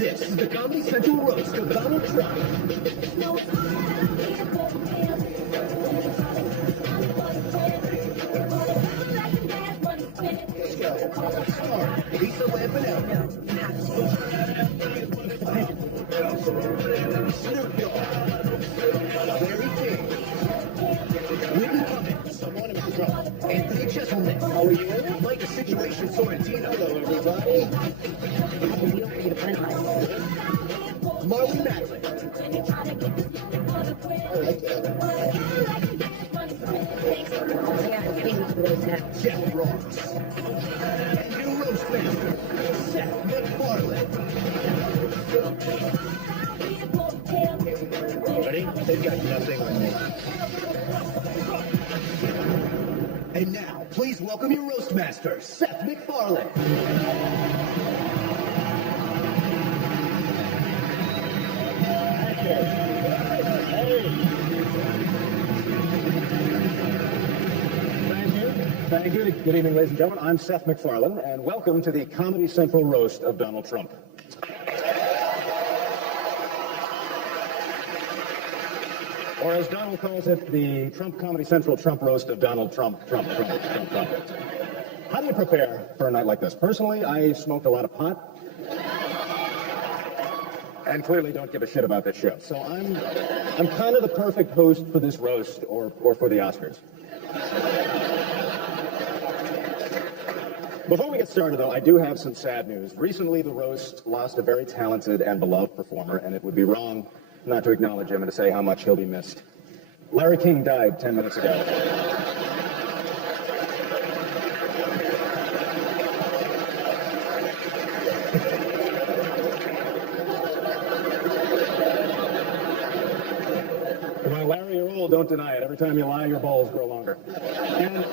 This is the Comedy Central roast of Donald Trump. Lisa Lampanelli. Snoop Dogg. Larry King. Whitney Cummings. Someone in Trump. Anthony Cheselman. How are you? Mike Situation Sorrentino. Hello, everybody. Marley Madeline. I like that. Jeff Ross. And new roast master, Seth MacFarlane. Ready? They've got nothing on me. And now, please welcome your roast master, Seth MacFarlane. Thank you. Good evening, ladies and gentlemen. I'm Seth MacFarlane, and welcome to the Comedy Central roast of Donald Trump. Or as Donald calls it, the Trump Comedy Central Trump roast of Donald Trump. How do you prepare for a night like this? Personally, I smoked a lot of pot. And clearly don't give a shit about this show. So I'm kind of the perfect host for this roast or for the Oscars. Before we get started, though, I do have some sad news. Recently, the roast lost a very talented and beloved performer, and it would be wrong not to acknowledge him and to say how much he'll be missed. Larry King died 10 minutes ago. Well, Larry, you're old, don't deny it. Every time you lie, your balls grow longer. And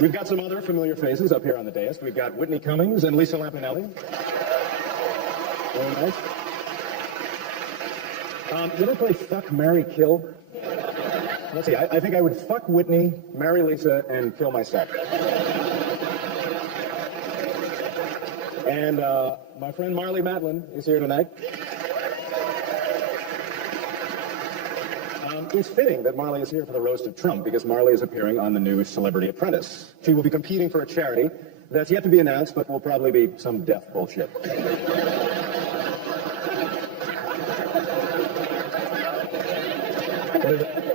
we've got some other familiar faces up here on the dais. We've got Whitney Cummings and Lisa Lampanelli. Very nice. You ever play Fuck, Marry, Kill? Let's see, I think I would fuck Whitney, marry Lisa, and kill myself. And my friend Marley Madeline is here tonight. It's fitting that Marley is here for the roast of Trump because Marley is appearing on the new Celebrity Apprentice. She will be competing for a charity that's yet to be announced, but will probably be some deaf bullshit.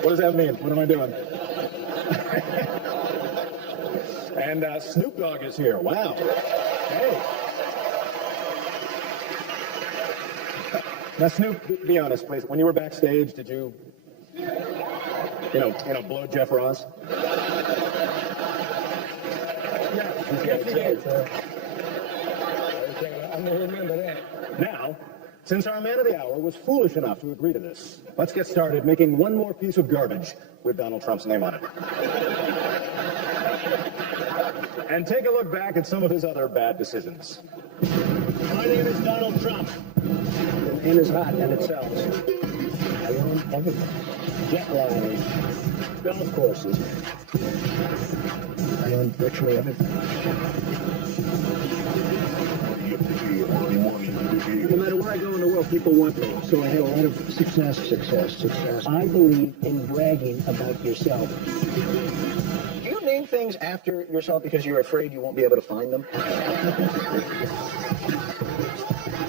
What does that mean? What am I doing? And Snoop Dogg is here. Wow. Hey. Now, Snoop, be honest, please. When you were backstage, did you blow Jeff Ross? I don't remember that. Now, since our man of the hour was foolish enough to agree to this, let's get started making one more piece of garbage with Donald Trump's name on it. And take a look back at some of his other bad decisions. My name is Donald Trump. The name is hot and it sells. I own everything. Jet liners, golf courses. I own virtually everything. No matter where I go in the world, people want me. So I had a lot of success. I believe in bragging about yourself. Do you name things after yourself because you're afraid you won't be able to find them?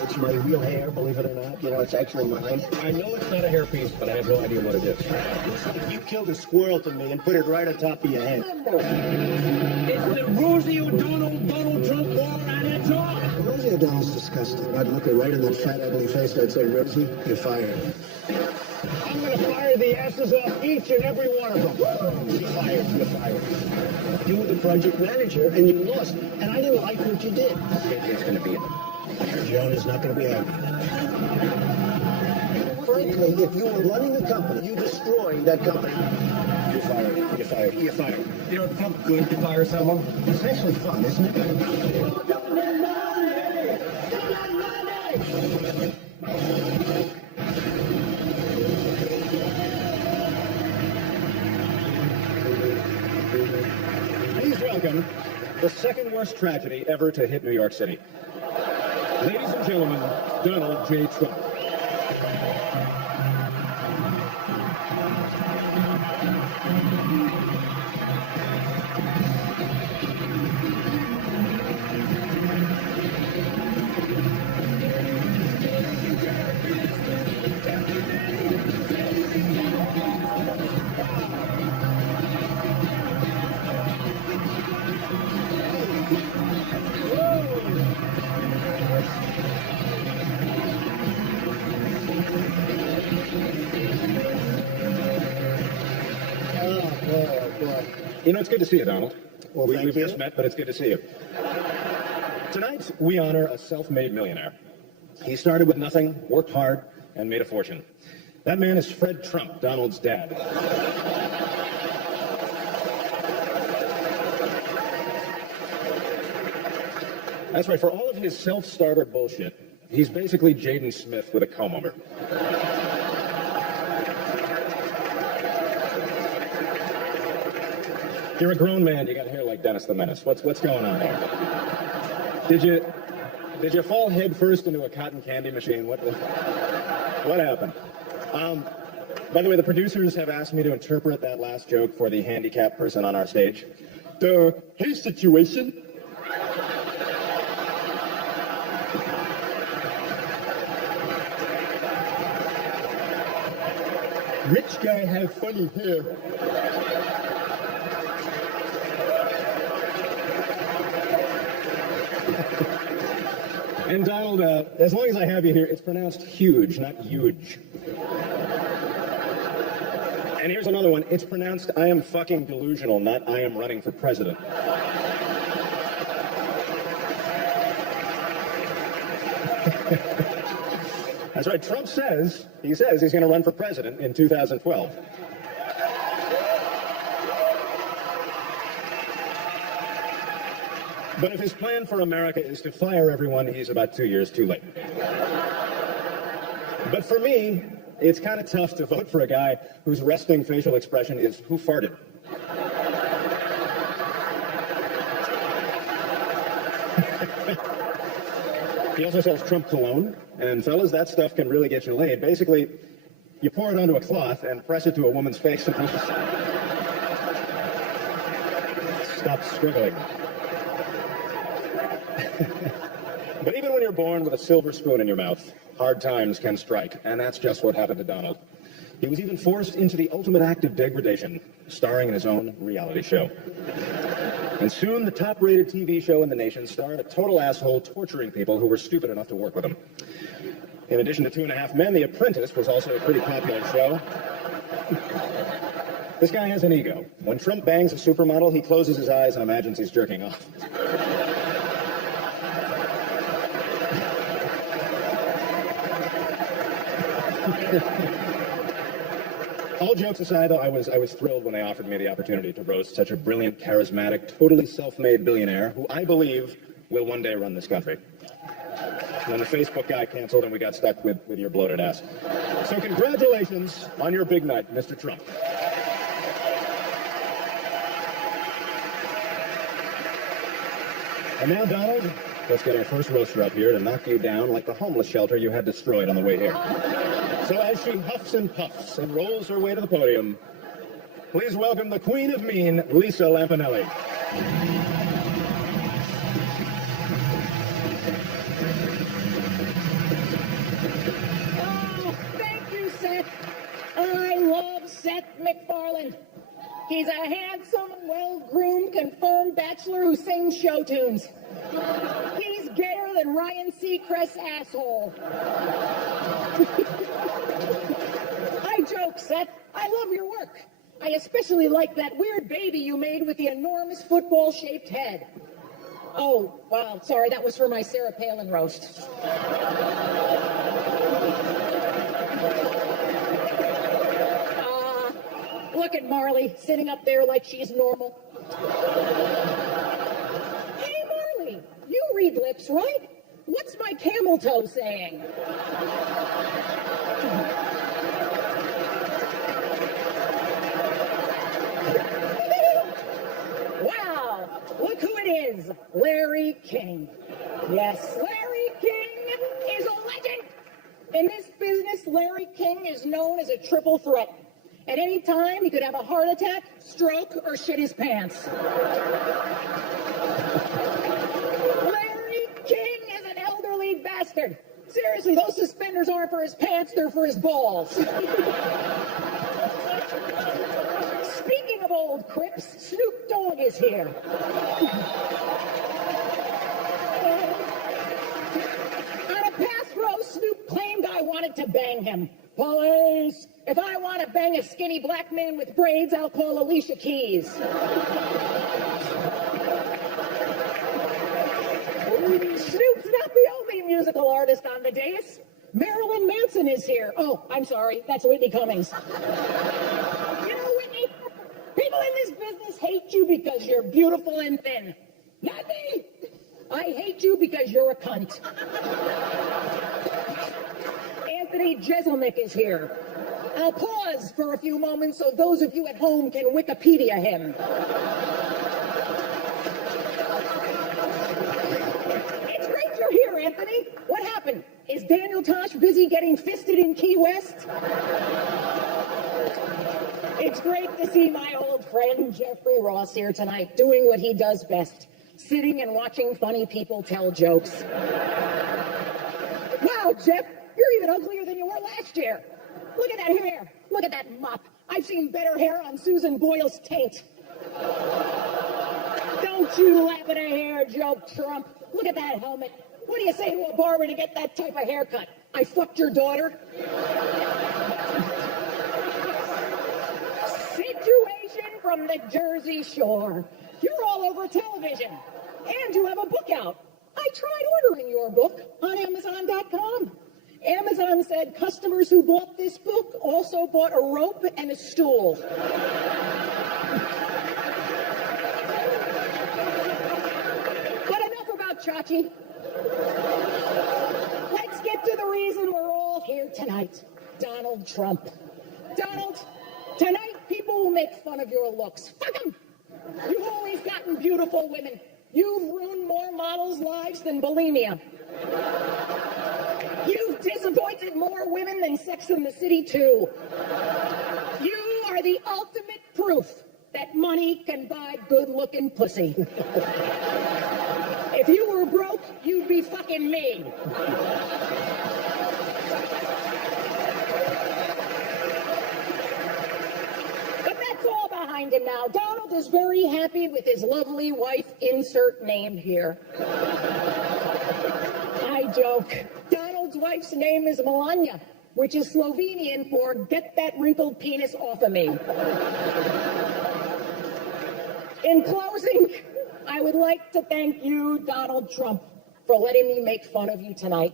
It's my real hair, believe it or not. You know, it's actually mine. I know it's not a hairpiece, but I have no idea what it is. You killed a squirrel to me and put it right on top of your head. It's the Rosie O'Donnell Donald Trump war and it's on. Rosie O'Donnell's disgusting. I'd look her right in that fat, ugly face and I'd say, Rosie, you're fired. I'm going to fire the asses off each and every one of them. You're fired. You were the project manager and you lost. And I didn't like what you did. It's going to be Joan is not going to be happy. Frankly, if you were running the company, you destroyed that company. You're fired. You know, it's not good to fire someone. It's actually fun, isn't it? Please welcome the second worst tragedy ever to hit New York City. Ladies and gentlemen, Donald J. Trump. Oh, boy. You know, it's good to see you, Donald. Well, thank We've you. just met, but it's good to see you. Tonight, we honor a self-made millionaire. He started with nothing, worked hard, and made a fortune. That man is Fred Trump, Donald's dad. That's right, for all of his self-starter bullshit, he's basically Jaden Smith with a comb-over. You're a grown man. You got hair like Dennis the Menace. What's going on here? Did you fall head first into a cotton candy machine? What happened? By the way, the producers have asked me to interpret that last joke for the handicapped person on our stage. The hey situation. Rich guy have funny hair. And Donald, as long as I have you here, it's pronounced huge, not huge. And here's another one. It's pronounced I am fucking delusional, not I am running for president. That's right. Trump says he's going to run for president in 2012. But if his plan for America is to fire everyone, he's about 2 years too late. But for me, it's kind of tough to vote for a guy whose resting facial expression is who farted. He also sells Trump cologne, and fellas, that stuff can really get you laid. Basically, you pour it onto a cloth and press it to a woman's face and stop scribbling. But even when you're born with a silver spoon in your mouth, hard times can strike, and that's just what happened to Donald. He was even forced into the ultimate act of degradation, starring in his own reality show. And soon, the top-rated TV show in the nation starred a total asshole torturing people who were stupid enough to work with him. In addition to 2.5 Men, The Apprentice was also a pretty popular show. This guy has an ego. When Trump bangs a supermodel, he closes his eyes and imagines he's jerking off. All jokes aside, though, I was thrilled when they offered me the opportunity to roast such a brilliant, charismatic, totally self-made billionaire who I believe will one day run this country. And then the Facebook guy canceled and we got stuck with your bloated ass. So congratulations on your big night, Mr. Trump. And now, Donald, let's get our first roaster up here to knock you down like the homeless shelter you had destroyed on the way here. So as she huffs and puffs and rolls her way to the podium, please welcome the Queen of Mean, Lisa Lampanelli. Oh, thank you, Seth. I love Seth MacFarlane. He's a handsome, well-groomed, confirmed bachelor who sings show tunes. He's gayer than Ryan Seacrest's asshole. I joke, Seth. I love your work. I especially like that weird baby you made with the enormous football-shaped head. Oh, wow, sorry, that was for my Sarah Palin roast. Look at Marley sitting up there like she's normal. Hey, Marley, you read lips, right? What's my camel toe saying? Wow, look who it is, Larry King. Yes, Larry King In this business, Larry King is known as a triple threat. At any time, he could have a heart attack, stroke, or shit his pants. Larry King is an elderly bastard. Seriously, those suspenders aren't for his pants, they're for his balls. Speaking of old crips, Snoop Dogg is here. On a past row, Snoop claimed I wanted to bang him. Police! If I want to bang a skinny black man with braids, I'll call Alicia Keys. Snoop's not the only musical artist on the dais. Marilyn Manson is here. Oh, I'm sorry. That's Whitney Cummings. You know, Whitney, people in this business hate you because you're beautiful and thin. Not me. I hate you because you're a cunt. Anthony Jeselnik is here. I'll pause for a few moments so those of you at home can Wikipedia him. It's great you're here, Anthony. What happened? Is Daniel Tosh busy getting fisted in Key West? It's great to see my old friend Jeffrey Ross here tonight, doing what he does best, sitting and watching funny people tell jokes. Wow, Jeff, you're even uglier than you were last year. Look at that hair. Look at that mop. I've seen better hair on Susan Boyle's taint. Don't you laugh at a hair joke, Trump. Look at that helmet. What do you say to a barber to get that type of haircut? I fucked your daughter? Situation from the Jersey Shore. You're all over television. And you have a book out. I tried ordering your book on Amazon.com. Amazon said customers who bought this book also bought a rope and a stool. But enough about Chachi. Let's get to the reason we're all here tonight. Donald Trump. Donald, tonight people will make fun of your looks. Fuck them! You've always gotten beautiful women. You've ruined more models' lives than bulimia. You've disappointed more women than Sex and the City 2. You are the ultimate proof that money can buy good-looking pussy. If you were broke, you'd be fucking me. But that's all behind him now. Donald is very happy with his lovely wife, insert name here. I joke. Donald's wife's name is Melania, which is Slovenian for get that wrinkled penis off of me. In closing, I would like to thank you, Donald Trump, for letting me make fun of you tonight.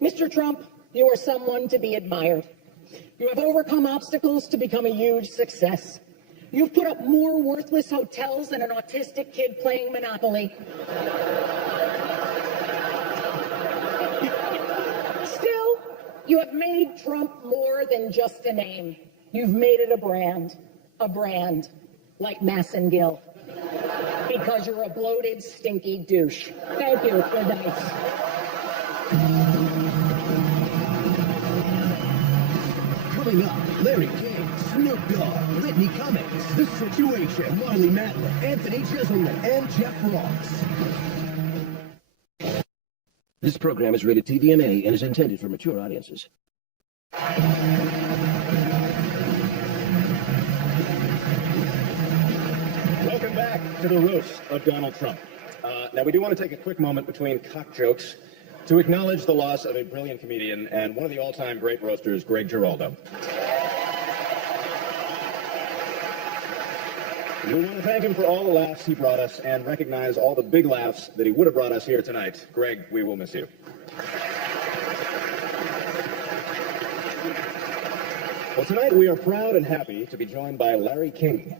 Mr. Trump, you are someone to be admired. You have overcome obstacles to become a huge success. You've put up more worthless hotels than an autistic kid playing Monopoly. Still, you have made Trump more than just a name. You've made it a brand like Massengill. Because you're a bloated, stinky douche. Thank you. Good night. Coming up, Larry King, Snoop Dogg, Whitney Cummings, The Situation, Marley Matlin, Anthony Jeselnik, and Jeff Ross. This program is rated TVMA and is intended for mature audiences. Welcome back to the roast of Donald Trump. Now, we do want to take a quick moment between cock jokes to acknowledge the loss of a brilliant comedian and one of the all-time great roasters, Greg Giraldo. We want to thank him for all the laughs he brought us and recognize all the big laughs that he would have brought us here tonight. Greg, we will miss you. Well, tonight we are proud and happy to be joined by Larry King.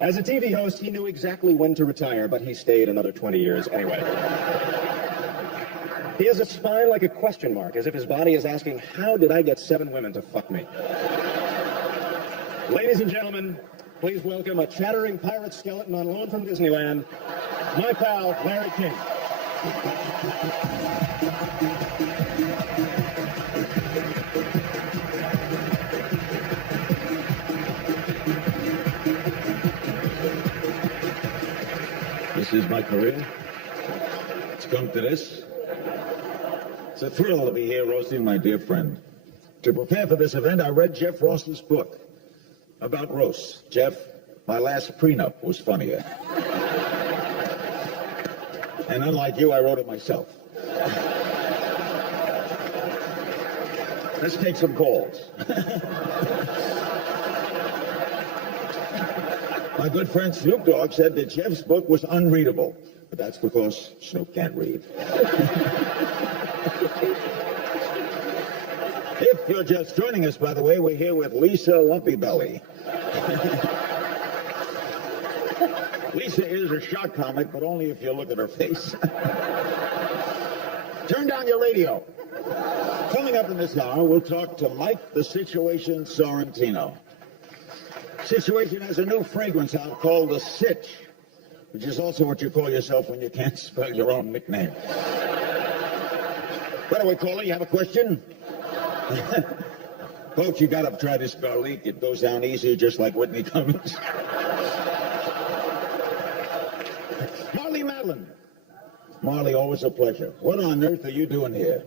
As a TV host, he knew exactly when to retire, but he stayed another 20 years anyway. He has a spine like a question mark, as if his body is asking, how did I get 7 women to fuck me? Ladies and gentlemen, please welcome a chattering pirate skeleton on loan from Disneyland, my pal, Larry King. This is my career. It's come to this. It's a thrill to be here roasting my dear friend. To prepare for this event, I read Jeff Ross's book about roasts. Jeff, my last prenup was funnier. And unlike you, I wrote it myself. Let's take some calls. My good friend Snoop Dogg said that Jeff's book was unreadable, but that's because Snoop can't read. If you're just joining us, by the way, we're here with Lisa Lumpy Belly. Lisa is a shock comic, but only if you look at her face. Turn down your radio. Coming up in this hour, we'll talk to Mike the Situation Sorrentino. Situation has a new fragrance out called the Sitch, which is also what you call yourself when you can't spell your own nickname. By the way, caller, you have a question? Folks, you gotta try this garlic. It goes down easy, just like Whitney Cummings. Marley Madeline. Marley, always a pleasure. What on earth are you doing here?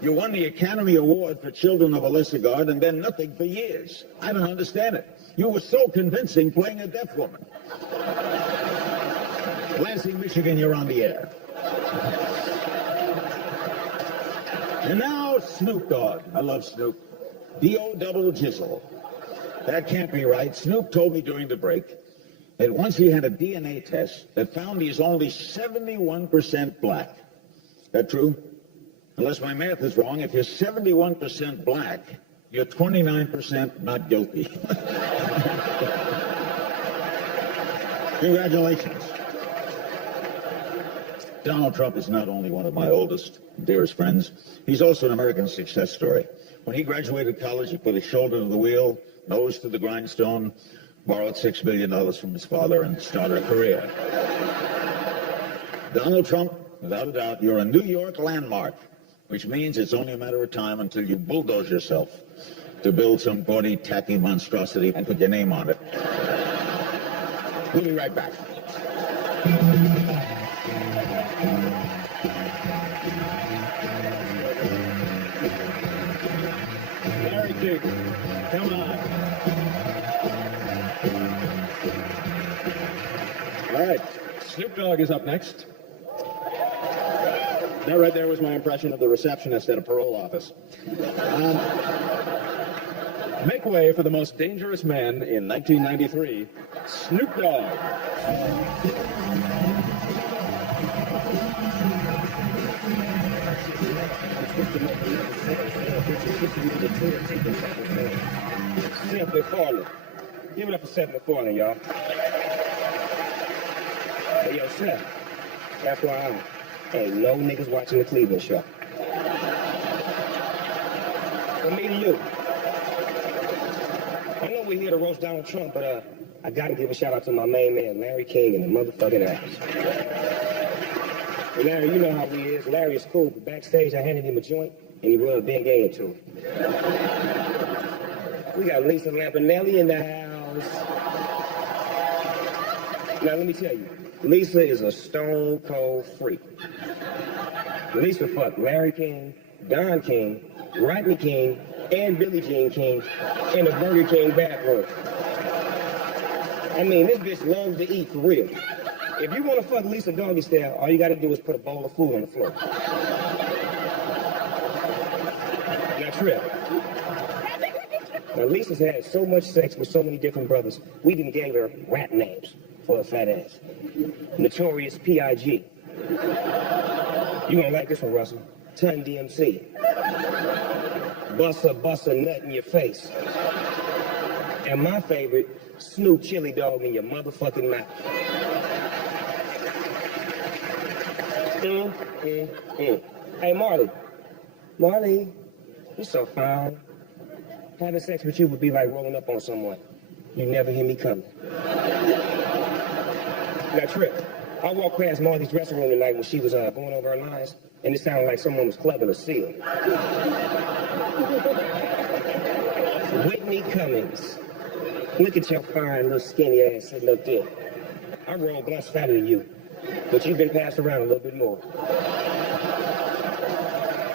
You won the Academy Award for Children of a Lesser God and then nothing for years. I don't understand it. You were so convincing playing a deaf woman. Lansing, Michigan, you're on the air. And now Snoop Dogg. I love Snoop. D-O-double jizzle. That can't be right. Snoop told me during the break that once he had a DNA test that found he's only 71% black. That true? Unless my math is wrong, if you're 71% black, you're 29% not guilty. Congratulations. Donald Trump is not only one of my oldest, dearest friends, he's also an American success story. When he graduated college, he put his shoulder to the wheel, nose to the grindstone, borrowed $6 billion from his father, and started a career. Donald Trump, without a doubt, you're a New York landmark, which means it's only a matter of time until you bulldoze yourself to build some gaudy, tacky monstrosity and put your name on it. We'll be right back. Larry King, come on. All right, Snoop Dogg is up next. That right there was my impression of the receptionist at a parole office. Make way for the most dangerous man in 1993, Snoop Dogg. Seth MacFarlane. Give it up for Seth MacFarlane, y'all. Hey, yo, Seth. FYI, ain't no niggas watching the Cleveland show. From me to you. I know we're here to roast Donald Trump, but I gotta give a shout out to my main man, Larry King, and the motherfucking ass. Hey, Larry, you know how he is. Larry is cool, but backstage I handed him a joint, and he rubbed Ben Gay into it. We got Lisa Lampanelli in the house. Now, let me tell you, Lisa is a stone cold freak. Lisa fucked Larry King, Don King, Rodney King, and Billie Jean King in the Burger King bathroom. I mean, this bitch loves to eat for real. If you want to fuck Lisa doggy style, all you got to do is put a bowl of food on the floor. Now, Trip. Now, Lisa's had so much sex with so many different brothers, we even gave her rap names for her fat ass. Notorious P.I.G. You gonna like this one, Russell. Ton DMC. Bust a nut in your face. And my favorite, Snoop chili dog in your motherfucking mouth. Hey, Marley. Marley, you're so fine. Having sex with you would be like rolling up on someone. You never hear me coming. Now, Trip, I walked past Marley's dressing room tonight when she was going over her lines, and it sounded like someone was clubbing a seal. Whitney Cummings. Look at your fine little skinny ass sitting up there. I roll blunts fatter than you, but you've been passed around a little bit more.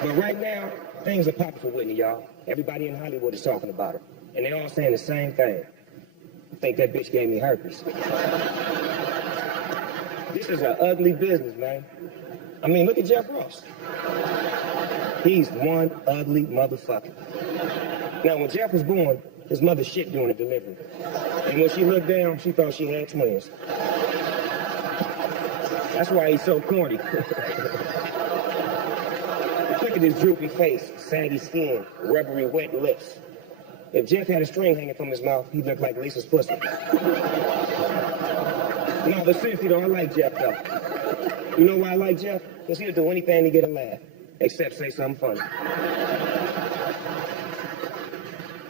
But right now, things are popping for Whitney, y'all. Everybody in Hollywood is talking about her, and they're all saying the same thing. I think that bitch gave me herpes. This is an ugly business, man. I mean, look at Jeff Ross. He's one ugly motherfucker. Now, when Jeff was born, his mother shit during the delivery. And when she looked down, she thought she had twins. That's why he's so corny. Look at his droopy face, saggy skin, rubbery wet lips. If Jeff had a string hanging from his mouth, he'd look like Lisa's pussy. No, but seriously though, I like Jeff though. You know why I like Jeff? Because he'll do anything to get a laugh, except say something funny.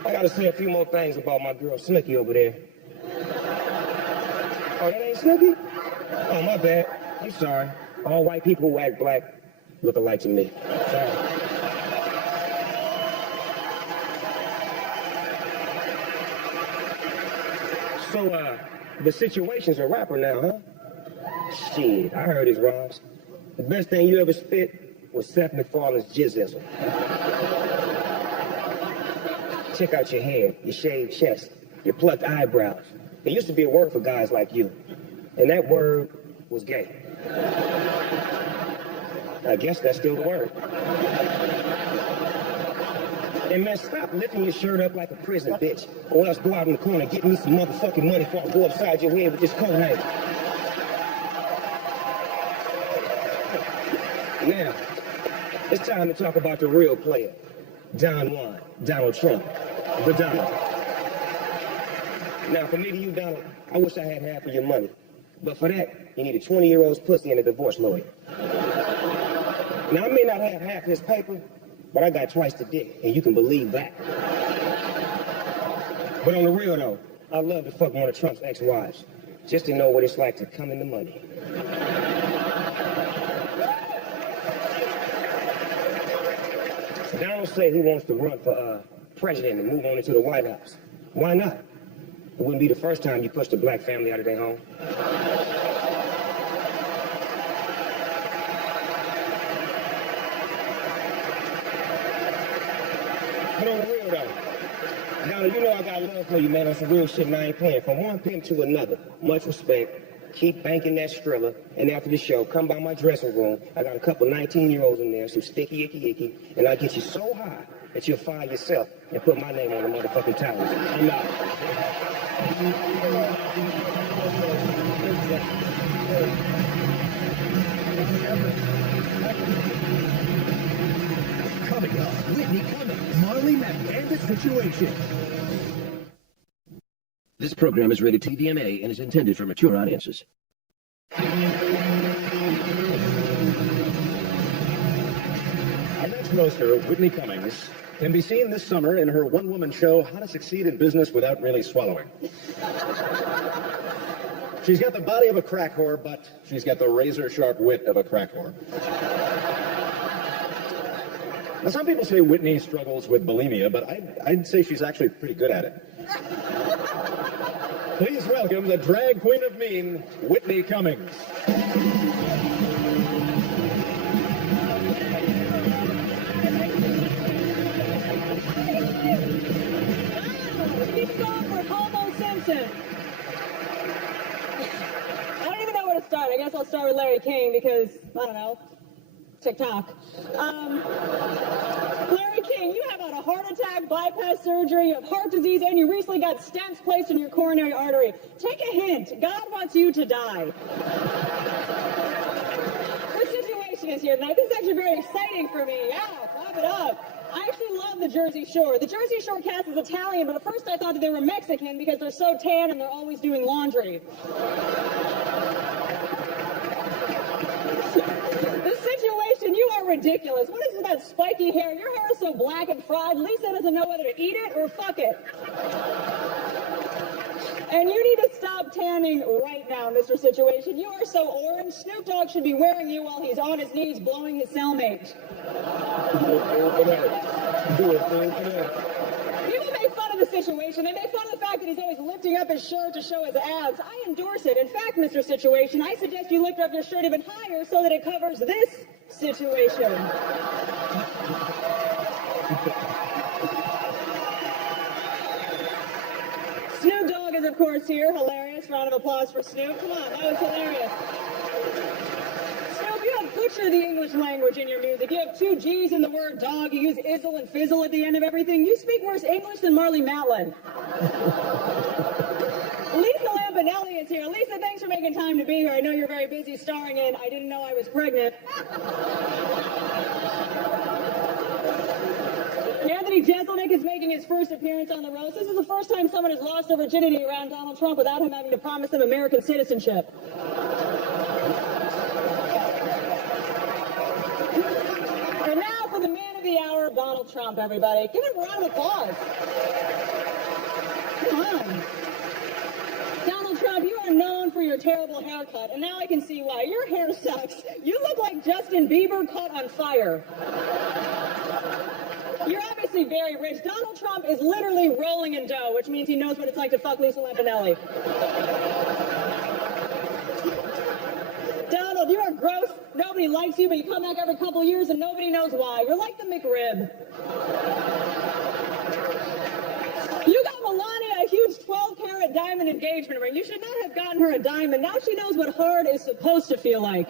I gotta say a few more things about my girl Snooki over there. Oh, that ain't Snooki? Oh, my bad. I'm sorry. All white people who act black look alike to me. Sorry. So, the Situation's a rapper now, huh? Shit, I heard his rhymes. The best thing you ever spit was Seth MacFarlane's Jizzle. Check out your hair, your shaved chest, your plucked eyebrows. There used to be a word for guys like you, and that word was gay. I guess that's still the word. And man, stop lifting your shirt up like a prison bitch, or else go out in the corner and get me some motherfucking money before I go upside your head with this coat hanger. Now, it's time to talk about the real player, Don Juan, Donald Trump, the Donald. Now, from me to you, Donald, I wish I had half of your money. But for that, you need a 20-year-old's pussy and a divorce lawyer. Now, I may not have half his paper, but I got twice the dick, and you can believe that. But on the real, though, I'd love to fuck one of Trump's ex-wives, just to know what it's like to come in the money. Donald said he wants to run for president and move on into the White House. Why not? It wouldn't be the first time you pushed a black family out of their home. But on the real though, Donald, you know I got love for you, man, on some real shit and I ain't playing. From one pimp to another, much respect. Keep banking that Skrilla, and after the show, come by my dressing room. I got a couple 19-year-olds in there, some sticky, icky, and I'll get you so high that you'll fire yourself and put my name on the motherfucking towels. I'm out. Coming up, Whitney Cummings, Marley Matlin, and The Situation. This program is rated TVMA and is intended for mature audiences. Our next roaster, Whitney Cummings, can be seen this summer in her one-woman show, How to Succeed in Business Without Really Swallowing. She's got the body of a crack whore, but she's got the razor-sharp wit of a crack whore. Now, some people say Whitney struggles with bulimia, but I'd say she's actually pretty good at it. Please welcome the drag queen of mean, Whitney Cummings. Keep going for Homo Simpson. I don't even know where to start. I guess I'll start with Larry King because, I don't know, TikTok. Larry King, you have had a heart attack, bypass surgery, you have heart disease, and you recently got stents placed in your coronary artery. Take a hint. God wants you to die. The Situation is here tonight. This is actually very exciting for me. Yeah, clap it up. I actually love the Jersey Shore. The Jersey Shore cast is Italian, but at first I thought that they were Mexican because they're so tan and they're always doing laundry. The Situation, you are ridiculous. What is with that spiky hair? Your hair is so black and fried, Lisa doesn't know whether to eat it or fuck it. And you need to stop tanning right now, Mr. Situation. You are so orange. Snoop Dogg should be wearing you while he's on his knees blowing his cellmate. People make fun of fun of the situation. They make fun of the fact that he's always lifting up his shirt to show his abs. I endorse it. In fact, Mr. Situation, I suggest you lift up your shirt even higher so that it covers this situation. Snoop Dogg is, of course, here. Hilarious. Round of applause for Snoop. Come on, that was hilarious. Snoop, you don't butcher the English language in your music. You have 2 G's in the word dog. You use izzle and fizzle at the end of everything. You speak worse English than Marley Matlin. Lisa Lampanelli is here. Lisa, thanks for making time to be here. I know you're very busy starring in I Didn't Know I Was Pregnant. Anthony Jeselnik is making his first appearance on the roast. This is the first time someone has lost their virginity around Donald Trump without him having to promise them American citizenship. And now for the man of the hour, Donald Trump, everybody. Give him a round of applause. Come on. Donald Trump, you are known for your terrible haircut, and now I can see why. Your hair sucks. You look like Justin Bieber caught on fire. You're obviously very rich. Donald Trump is literally rolling in dough, which means he knows what it's like to fuck Lisa Lampanelli. Donald, you are gross. Nobody likes you, but you come back every couple of years and nobody knows why. You're like the McRib. You got Melania a huge 12-carat diamond engagement ring. You should not have gotten her a diamond. Now she knows what hard is supposed to feel like.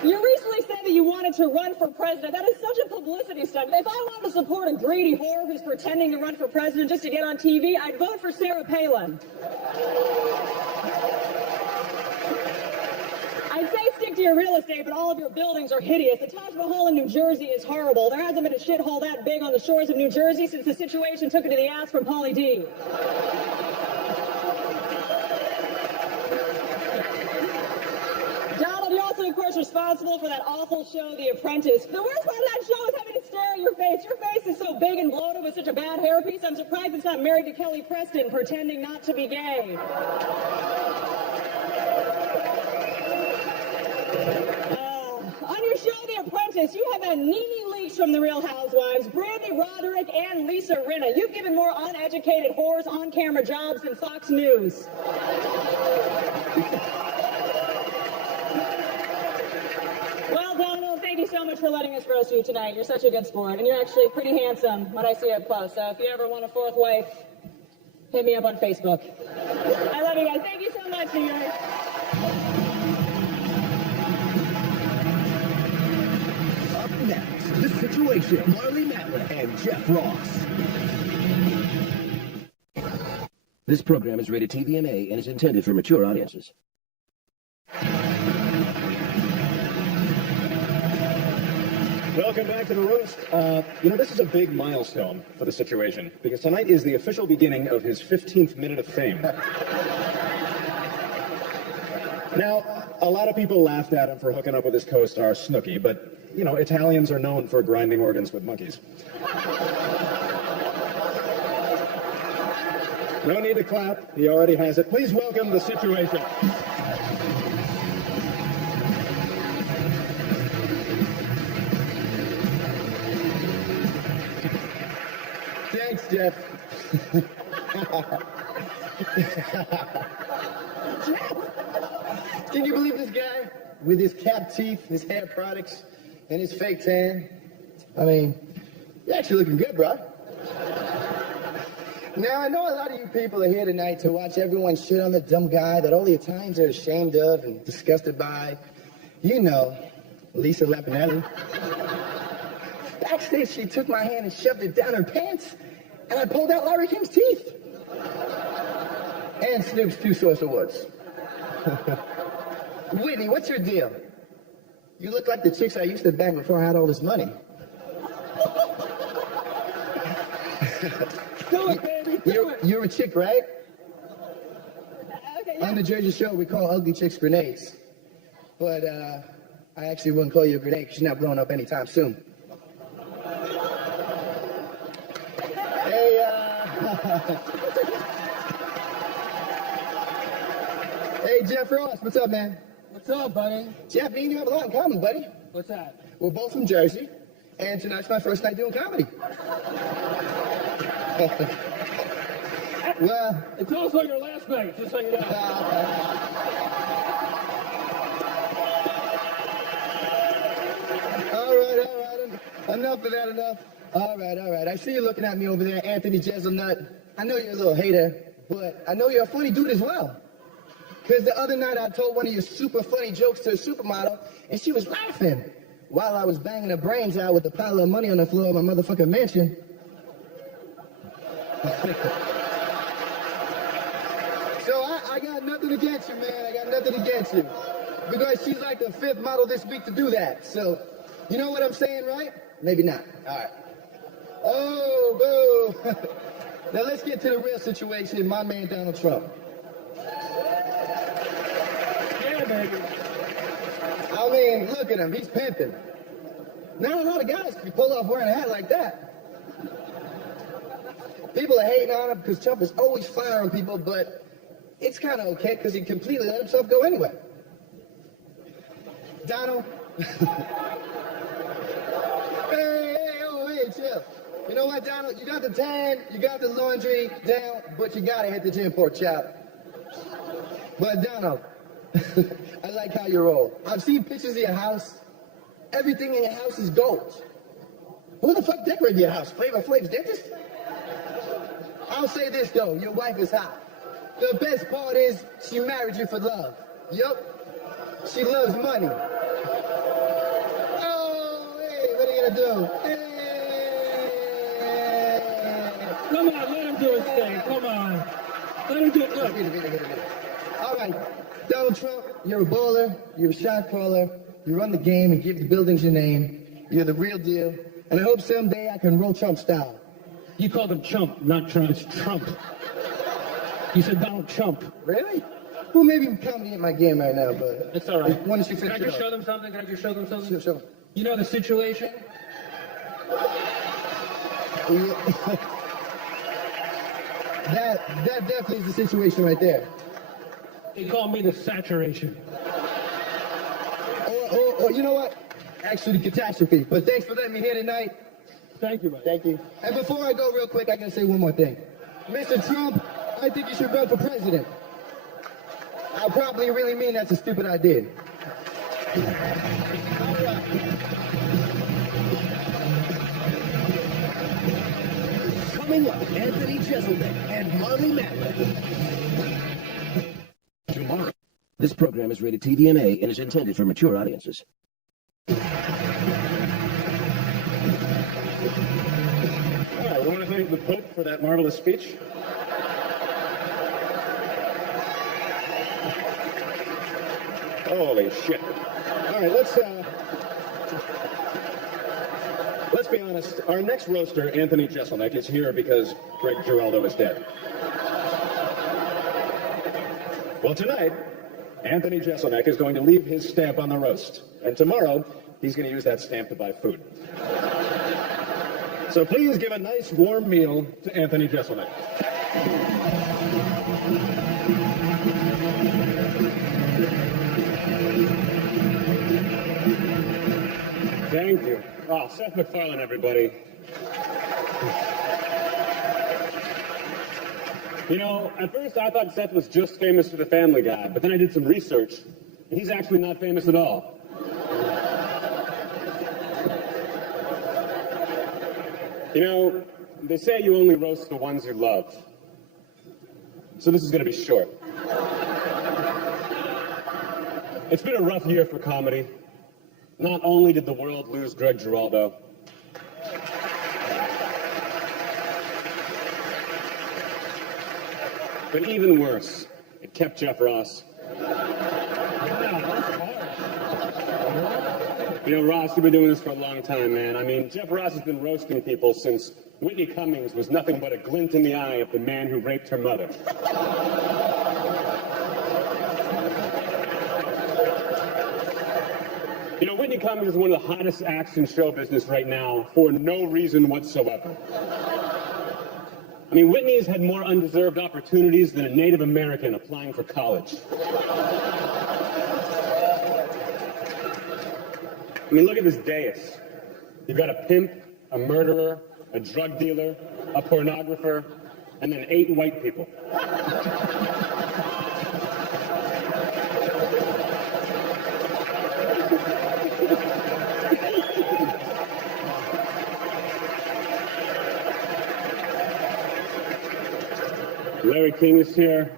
You recently said that you wanted to run for president. That is such a publicity stunt. If I wanted to support a greedy whore who's pretending to run for president just to get on TV, I'd vote for Sarah Palin. I'd say stick to your real estate, but all of your buildings are hideous. The Taj Mahal in New Jersey is horrible. There hasn't been a shithole that big on the shores of New Jersey since the situation took it to the ass from Pauly D. Of course, responsible for that awful show, The Apprentice. The worst part of that show is having to stare at your face. Your face is so big and bloated with such a bad hairpiece, I'm surprised it's not married to Kelly Preston, pretending not to be gay. On your show, The Apprentice, you have had Nene Leakes from The Real Housewives, Brandy Roderick, and Lisa Rinna. You've given more uneducated whores on-camera jobs than Fox News. Thank you so much for letting us roast you tonight. You're such a good sport, and you're actually pretty handsome when I see you up close. So if you ever want a 4th wife, hit me up on Facebook. I love you guys. Thank you so much, New York. Up next, The Situation, Marley Matlin and Jeff Ross. This program is rated TVMA and is intended for mature audiences. Welcome back to the roast. This is a big milestone for The Situation, because tonight is the official beginning of his 15th minute of fame. Now, a lot of people laughed at him for hooking up with his co-star Snooki, but, Italians are known for grinding organs with monkeys. No need to clap. He already has it. Please welcome The Situation. Thanks, Jeff. Can you believe this guy with his capped teeth, his hair products, and his fake tan? I mean, you're actually looking good, bro. Now, I know a lot of you people are here tonight to watch everyone shit on the dumb guy that all the Italians are ashamed of and disgusted by. You know, Lisa Lampanelli. Backstage, she took my hand and shoved it down her pants, and I pulled out Larry King's teeth. And Snoop's 2 Source Awards. Whitney, what's your deal? You look like the chicks I used to bang before I had all this money. Do it, baby. Do it. You're a chick, right? Okay, yeah. On the Jersey Shore, we call ugly chicks grenades. But I actually wouldn't call you a grenade because you're not blowing up anytime soon. Hey, Jeff Ross, what's up, man? What's up, buddy? Jeff, me and you have a lot in common, buddy. What's that? We're both from Jersey, and tonight's my first night doing comedy. Well, It's also your last night, just so you know. All right. Enough of that, enough. All right. I see you looking at me over there, Anthony Jeselnut. I know you're a little hater, but I know you're a funny dude as well. Because the other night I told one of your super funny jokes to a supermodel, and she was laughing while I was banging her brains out with a pile of money on the floor of my motherfucking mansion. So I got nothing against you, man. I got nothing against you. Because she's like the 5th model this week to do that. So, you know what I'm saying, right? Maybe not. All right. Oh, boo. Now let's get to the real situation, my man Donald Trump. Yeah, baby. I mean, look at him. He's pimping. Not a lot of guys can pull off wearing a hat like that. People are hating on him because Trump is always firing people, but it's kind of okay because he completely let himself go anyway. Donald. Hey, chill. You know what, Donald? You got the tan, you got the laundry down, but you gotta hit the gym, pork chop. But Donald, I like how you roll. I've seen pictures of your house. Everything in your house is gold. Who the fuck decorated your house? Flavor Flav's dentist? I'll say this though, your wife is hot. The best part is she married you for love. Yup. She loves money. Oh, hey, what are you gonna do? Hey. Come on, let him do his thing. Come on. Let him do it. Look. All right, Donald Trump, you're a baller, you're a shot caller, you run the game and give the buildings your name. You're the real deal, and I hope someday I can roll Trump style. You called him Chump, not Trump. It's Trump. You said Donald Trump. Really? Well, maybe comedy ain't my game right now, but It's all right. why don't you Can I finish it just up? show them something? Can I just show them something? Sure, sure. You know the situation? That definitely is the situation right there. They call me the saturation. Or you know what? Actually, the catastrophe. But thanks for letting me here tonight. Thank you, buddy. Thank you. And before I go real quick, I gotta say one more thing. Mr. Trump, I think you should run for president. I probably really mean that's a stupid idea. Coming up, Anthony Jeselnik and Marley Matlin. Tomorrow. This program is rated TVMA and is intended for mature audiences. All right, we want to thank the Pope for that marvelous speech. Holy shit. All right, let's be honest. Our next roaster, Anthony Jeselnik, is here because Greg Giraldo is dead. Well, tonight, Anthony Jeselnik is going to leave his stamp on the roast. And tomorrow, he's going to use that stamp to buy food. So please give a nice warm meal to Anthony Jeselnik. Thank you. Oh, Seth MacFarlane, everybody. You know, at first I thought Seth was just famous for the Family Guy, but then I did some research, and he's actually not famous at all. You know, they say you only roast the ones you love. So this is going to be short. It's been a rough year for comedy. Not only did the world lose Greg Giraldo, but even worse, it kept Jeff Ross. You know, Ross, you've been doing this for a long time, man. I mean, Jeff Ross has been roasting people since Whitney Cummings was nothing but a glint in the eye of the man who raped her mother. You know, Whitney Cummings is one of the hottest acts in show business right now for no reason whatsoever. I mean, Whitney's had more undeserved opportunities than a Native American applying for college. I mean, look at this dais. You've got a pimp, a murderer, a drug dealer, a pornographer, and then 8 white people. Larry King is here.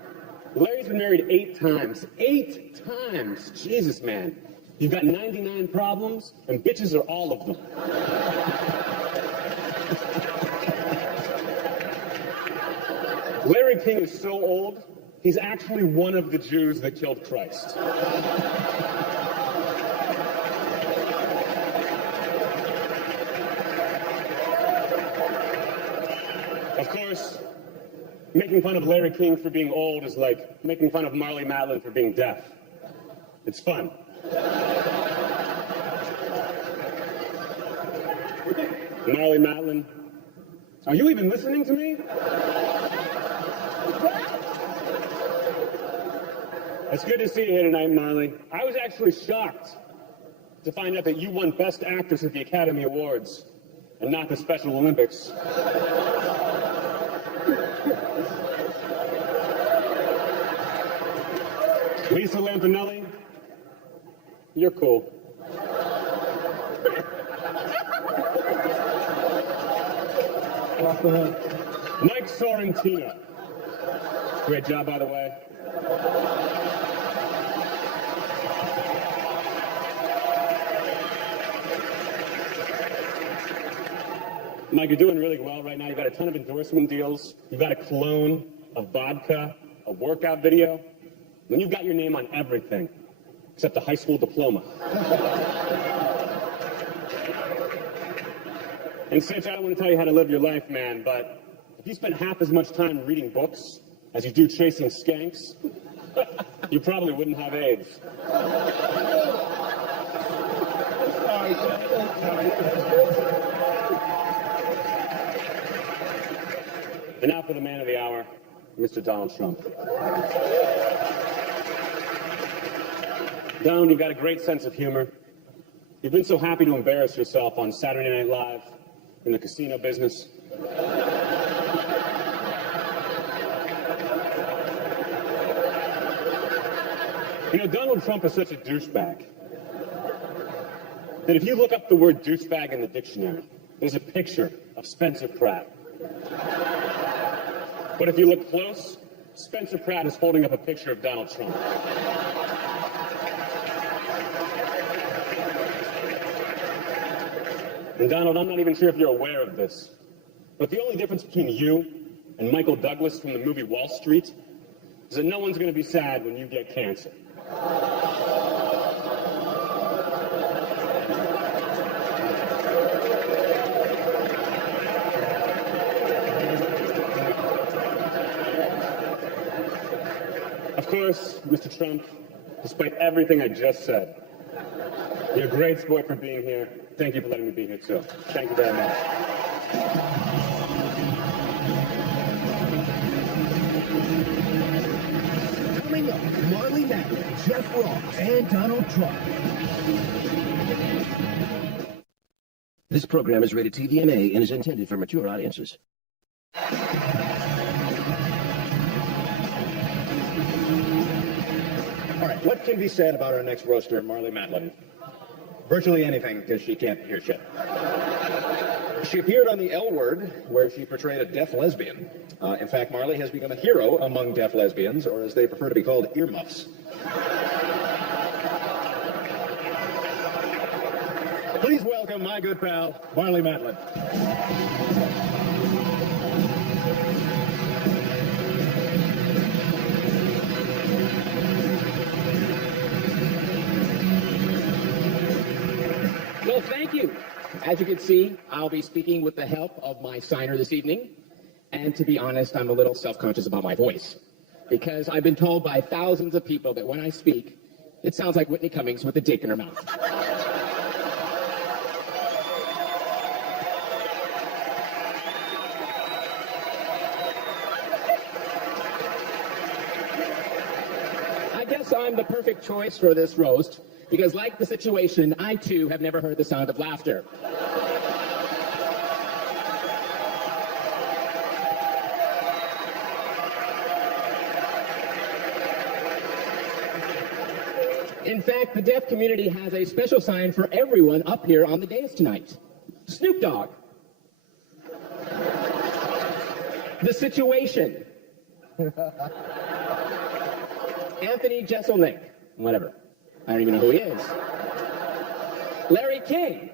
Larry's been married 8 times. 8 times! Jesus, man. You've got 99 problems, and bitches are all of them. Larry King is so old, he's actually one of the Jews that killed Christ. Of course, making fun of Larry King for being old is like making fun of Marley Matlin for being deaf. It's fun. Marley Matlin, are you even listening to me? It's good to see you here tonight, Marley. I was actually shocked to find out that you won Best Actress at the Academy Awards and not the Special Olympics. Lisa Lampanelli, you're cool. Mike Sorrentino. Great job, by the way. Mike, you're doing really well right now. You've got a ton of endorsement deals. You've got a clone, a vodka, a workout video. And you've got your name on everything, except a high school diploma. And Sitch, I don't want to tell you how to live your life, man, but if you spent half as much time reading books as you do chasing skanks, you probably wouldn't have AIDS. And now for the man of the hour, Mr. Donald Trump. Donald, you've got a great sense of humor. You've been so happy to embarrass yourself on Saturday Night Live, in the casino business. You know, Donald Trump is such a douchebag that if you look up the word douchebag in the dictionary, there's a picture of Spencer Pratt. But if you look close, Spencer Pratt is holding up a picture of Donald Trump. And Donald, I'm not even sure if you're aware of this, but the only difference between you and Michael Douglas from the movie Wall Street is that no one's going to be sad when you get cancer. Of course, Mr. Trump, despite everything I just said, you're a great sport for being here. Thank you for letting me be here, too. Thank you very much. Coming up, Marley Matlin, Jeff Ross, and Donald Trump. This program is rated TVMA and is intended for mature audiences. All right, what can be said about our next roaster, Marley Matlin? Virtually anything, because she can't hear shit. She appeared on The L Word, where she portrayed a deaf lesbian. In fact, Marley has become a hero among deaf lesbians, or as they prefer to be called, earmuffs. Please welcome my good pal, Marley Matlin. Well, thank you. As you can see, I'll be speaking with the help of my signer this evening. And to be honest, I'm a little self-conscious about my voice, because I've been told by thousands of people that when I speak, it sounds like Whitney Cummings with a dick in her mouth. I guess I'm the perfect choice for this roast, because like the situation, I too have never heard the sound of laughter. In fact, the deaf community has a special sign for everyone up here on the dais tonight. Snoop Dogg. The Situation. Anthony Jeselnik. Whatever. I don't even know who he is. Larry King.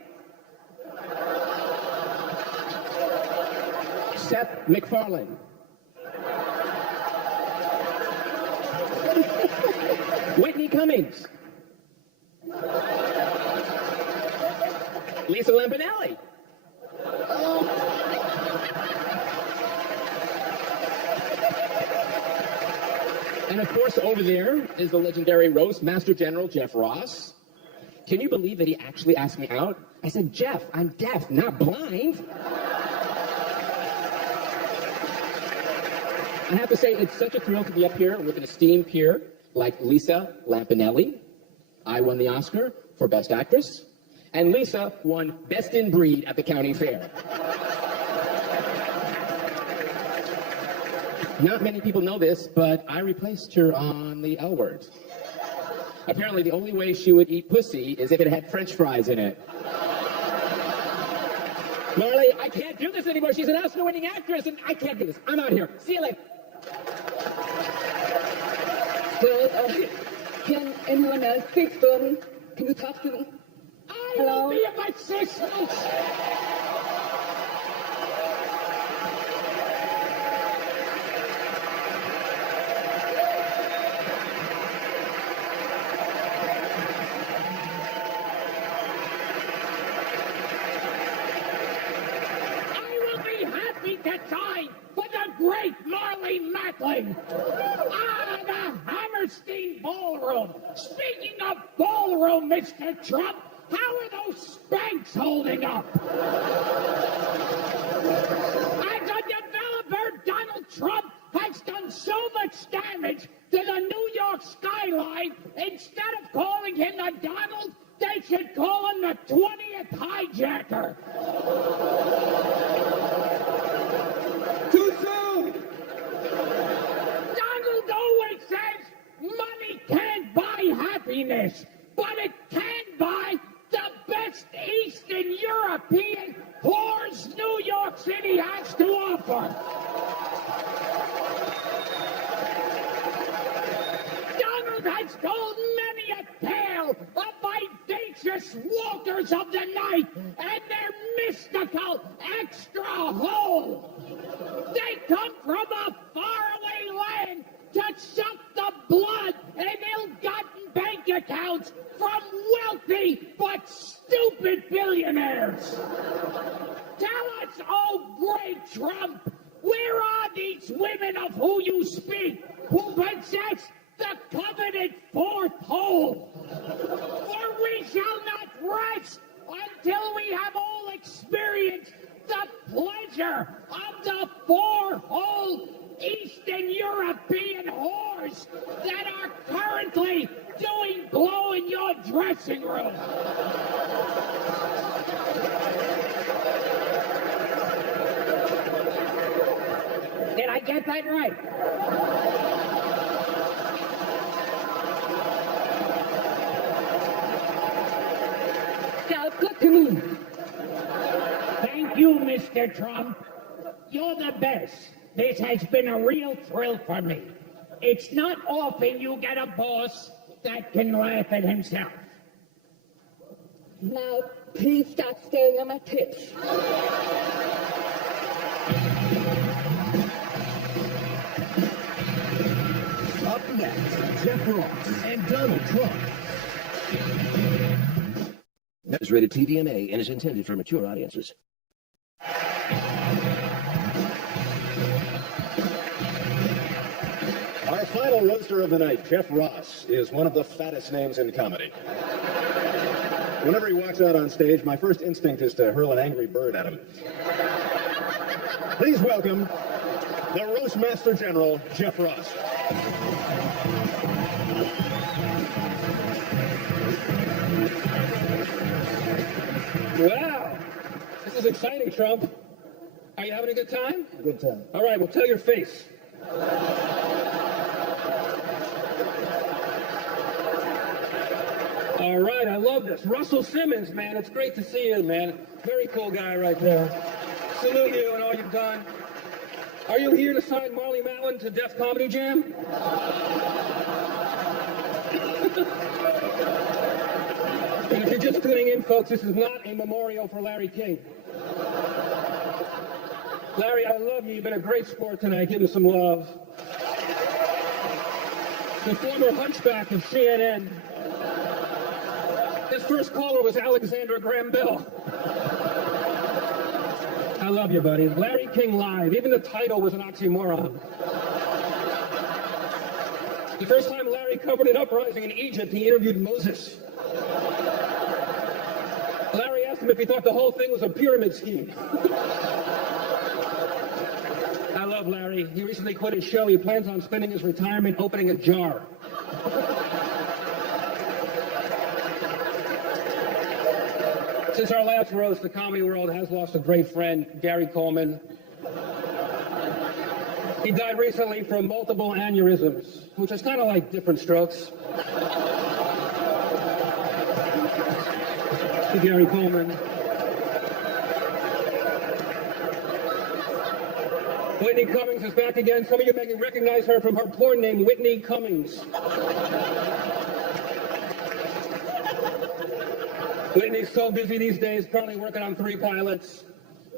Seth MacFarlane. Whitney Cummings. Lisa Lampanelli. And of course, over there is the legendary roast master general, Jeff Ross. Can you believe that he actually asked me out? I said, Jeff, I'm deaf, not blind. I have to say, it's such a thrill to be up here with an esteemed peer like Lisa Lampanelli. I won the Oscar for Best Actress, and Lisa won Best in Breed at the county fair. Not many people know this, but I replaced her on the L Word. Apparently, the only way she would eat pussy is if it had French fries in it. Marley, I can't do this anymore. She's an Oscar-winning actress, and I can't do this. I'm out here. See you later. Well, can anyone else speak for me? Can you talk to me? I will be about 6 months. To die for the great Marley Matlin. The Hammerstein Ballroom. Speaking of ballroom, Mr. Trump, how are those Spanx holding up? As a developer, Donald Trump has done so much damage to the New York skyline, instead of calling him the Donald, they should call him the 20th hijacker. Too soon! Donald always says money can't buy happiness, but it can buy the best Eastern European whores New York City has to offer. Donald has told many a tale of vivacious walkers of the night and their mystical extra hole. They come from a faraway land to suck the blood and ill-gotten bank accounts from wealthy but stupid billionaires. Tell us, oh great Trump, where are these women of who you speak, who possess the coveted fourth hole? For we shall not rest until we have all experienced the pleasure of the four-hole Eastern European whores that are currently doing blow in your dressing room. Did I get that right? Sounds good to me. Thank you, Mr. Trump. You're the best. This has been a real thrill for me. It's not often you get a boss that can laugh at himself. Now, please stop staring at my tits. Up next, Jeff Ross and Donald Trump. That is rated TVMA and is intended for mature audiences. Our final roaster of the night, Jeff Ross, is one of the fattest names in comedy. Whenever he walks out on stage, my first instinct is to hurl an angry bird at him. Please welcome the Roast Master General, Jeff Ross. Wow. This is exciting, Trump. Are you having a good time? Good time. All right, well, tell your face. All right, I love this. Russell Simmons, man, it's great to see you, man. Very cool guy right there. Salute you and all you've done. Are you here to sign Marley Matlin to Def Comedy Jam? And if you're just tuning in, folks, this is not a memorial for Larry King. Larry, I love you. You've been a great sport tonight. Give him some love. The former hunchback of CNN. His first caller was Alexander Graham Bell. I love you, buddy. Larry King Live. Even the title was an oxymoron. The first time Larry covered an uprising in Egypt, he interviewed Moses. Larry asked him if he thought the whole thing was a pyramid scheme. I love Larry. He recently quit his show. He plans on spending his retirement opening a jar. Since our last roast, the comedy world has lost a great friend, Gary Coleman. He died recently from multiple aneurysms, which is kind of like different strokes. To Gary Coleman. Whitney Cummings is back again. Some of you may recognize her from her porn name, Whitney Cummings. Whitney's so busy these days, currently working on 3 pilots.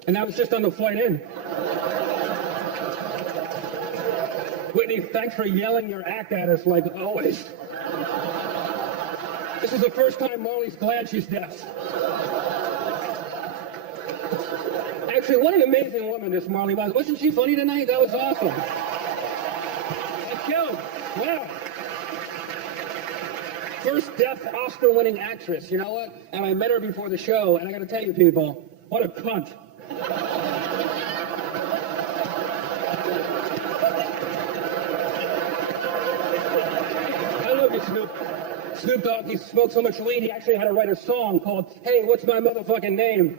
And that was just on the flight in. Whitney, thanks for yelling your act at us like always. This is the first time Marley's glad she's deaf. Actually, what an amazing woman this Marley was. Wasn't she funny tonight? That was awesome. It killed. Wow. First deaf Oscar-winning actress. You know what? And I met her before the show, and I got to tell you, people, what a cunt. I love you, Snoop. Snoop Dogg, he smoked so much weed, he actually had to write a song called, Hey, What's My Motherfucking Name?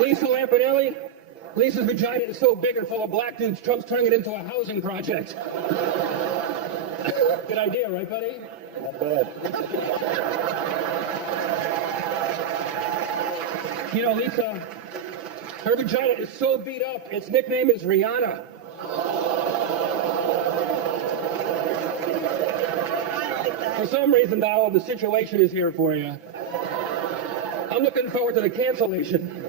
Lisa Lampanelli. Lisa's vagina is so big and full of black dudes, Trump's turning it into a housing project. Good idea, right, buddy? Not bad. You know, Lisa, her vagina is so beat up, its nickname is Rihanna. For some reason, Donald, the situation is here for you. I'm looking forward to the cancellation.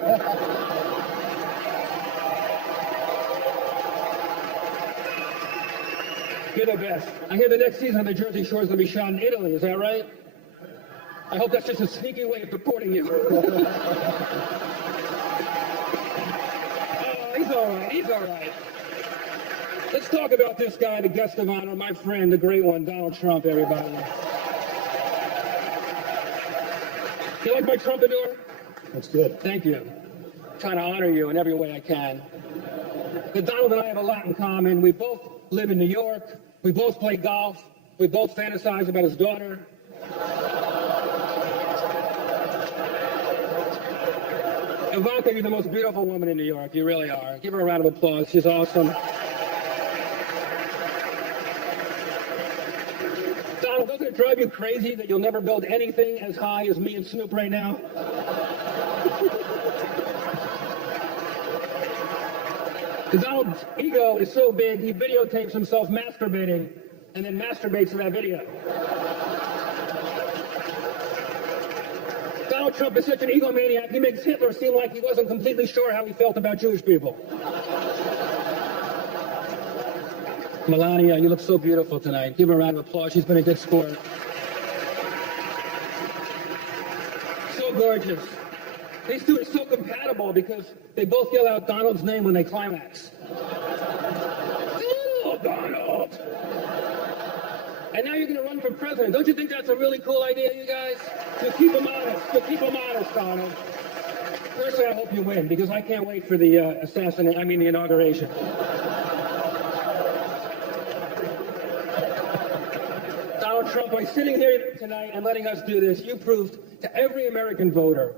You're the best. I hear the next season of the Jersey Shore is going to be shot in Italy. Is that right? I hope that's just a sneaky way of deporting you. He's all right. He's all right. Let's talk about this guy, the guest of honor, my friend, the great one, Donald Trump, everybody. You like my trumpador? That's good. Thank you. I'm trying to honor you in every way I can. But Donald and I have a lot in common. We both live in New York. We both play golf. We both fantasize about his daughter. Ivanka, you're the most beautiful woman in New York. You really are. Give her a round of applause. She's awesome. Donald, doesn't it drive you crazy that you'll never build anything as high as me and Snoop right now? Donald's ego is so big, he videotapes himself masturbating and then masturbates to that video. Donald Trump is such an egomaniac, he makes Hitler seem like he wasn't completely sure how he felt about Jewish people. Melania, you look so beautiful tonight. Give her a round of applause. She's been a good sport. So gorgeous. These two are so compatible because they both yell out Donald's name when they climax. Donald, Donald! And now you're going to run for president. Don't you think that's a really cool idea, you guys? To keep them honest. To keep them honest, Donald. Personally, I hope you win because I can't wait for the the inauguration. Trump, by sitting here tonight and letting us do this, you proved to every American voter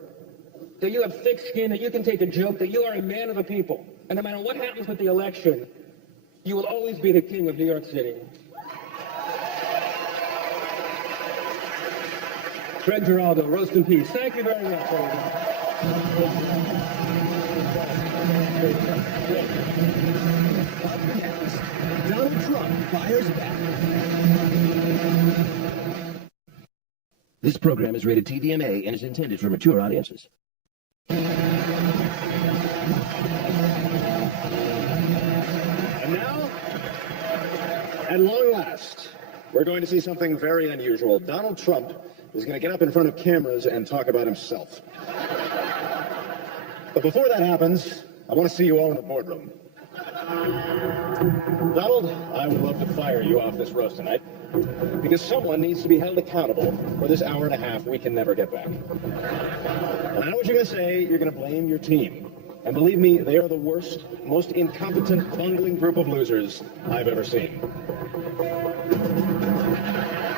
that you have thick skin, that you can take a joke, that you are a man of the people. And no matter what happens with the election, you will always be the king of New York City. Fred Geraldo, roast in peace. Thank you very much, everyone. Donald Trump fires back. This program is rated TVMA and is intended for mature audiences. And now, at long last, we're going to see something very unusual. Donald Trump is going to get up in front of cameras and talk about himself. But before that happens, I want to see you all in the boardroom. Donald, I would love to fire you off this roast tonight, because someone needs to be held accountable for this hour and a half we can never get back. And I know what you're going to say. You're going to blame your team. And believe me, they are the worst, most incompetent, bungling group of losers I've ever seen.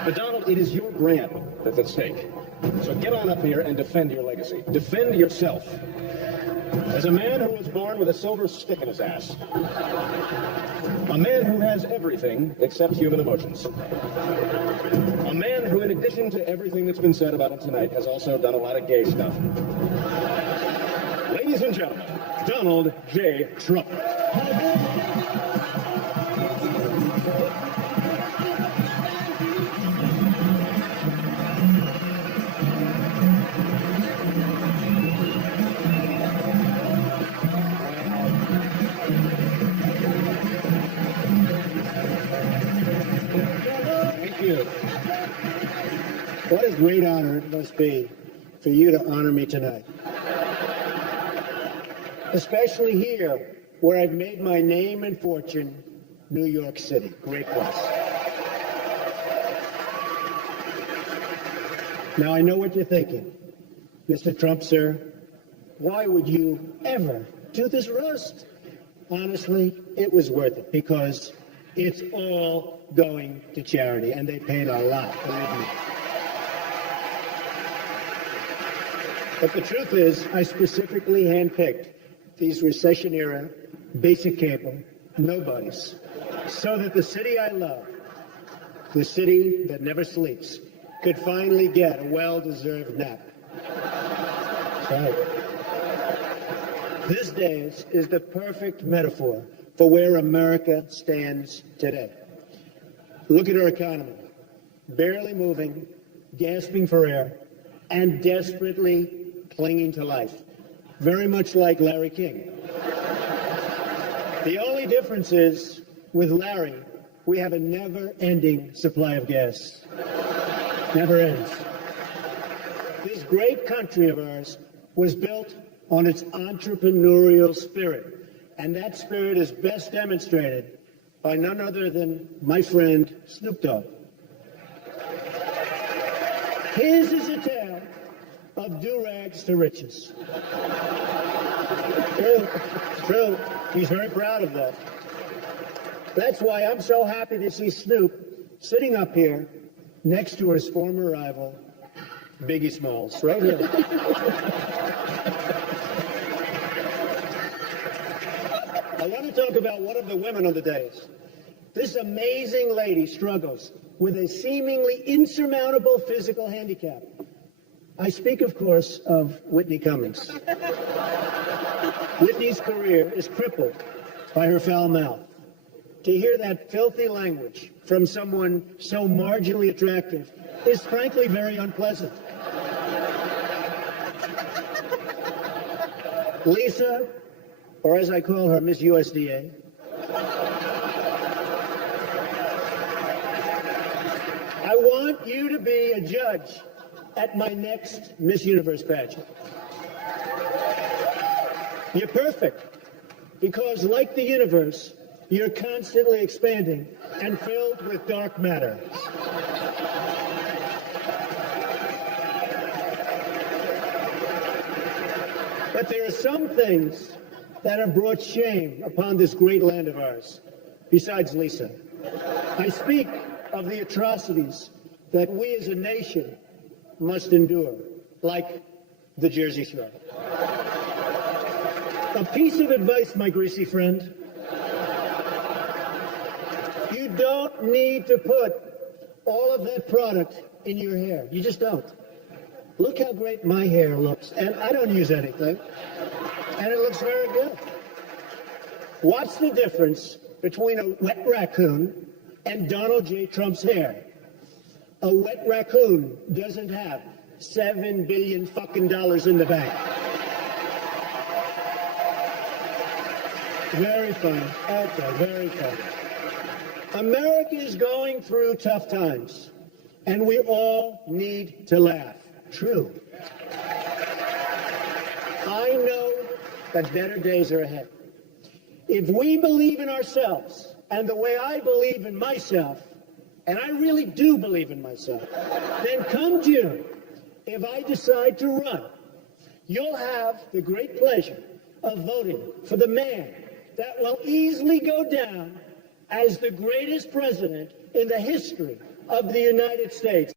But Donald, it is your brand that's at stake. So get on up here and defend your legacy. Defend yourself. As a man who was born with a silver stick in his ass. A man who has everything except human emotions. A man who, in addition to everything that's been said about him tonight, has also done a lot of gay stuff. Ladies and gentlemen, Donald J. Trump. What a great honor it must be for you to honor me tonight. Especially here, where I've made my name and fortune, New York City. Great place. Now, I know what you're thinking. Mr. Trump, sir, why would you ever do this roast? Honestly, it was worth it, because it's all going to charity, and they paid a lot, believe me. But the truth is, I specifically handpicked these recession-era, basic cable nobodies, so that the city I love, the city that never sleeps, could finally get a well-deserved nap. Right. This day is the perfect metaphor for where America stands today. Look at our economy, barely moving, gasping for air, and desperately clinging to life, very much like Larry King. The only difference is, with Larry, we have a never-ending supply of gas. Never ends. This great country of ours was built on its entrepreneurial spirit, and that spirit is best demonstrated by none other than my friend Snoop Dogg. His is a tale of do-rags to riches. True, true. He's very proud of that. That's why I'm so happy to see Snoop sitting up here next to his former rival, Biggie Smalls, right here. I want to talk about one of the women of the days. This amazing lady struggles with a seemingly insurmountable physical handicap. I speak, of course, of Whitney Cummings. Whitney's career is crippled by her foul mouth. To hear that filthy language from someone so marginally attractive is frankly very unpleasant. Lisa, or as I call her, Miss USDA, I want you to be a judge at my next Miss Universe pageant. You're perfect, because like the universe, you're constantly expanding and filled with dark matter. But there are some things that have brought shame upon this great land of ours, besides Lisa. I speak of the atrocities that we as a nation must endure, like the Jersey Shore. A piece of advice, my greasy friend. You don't need to put all of that product in your hair. You just don't. Look how great my hair looks, and I don't use anything, and it looks very good. What's the difference between a wet raccoon and Donald J. Trump's hair? A wet raccoon doesn't have $7 billion fucking dollars in the bank. Very funny. Okay, very funny. America is going through tough times, and we all need to laugh. True. I know that better days are ahead. If we believe in ourselves, and the way I believe in myself, and I really do believe in myself, then come June, if I decide to run, you'll have the great pleasure of voting for the man that will easily go down as the greatest president in the history of the United States.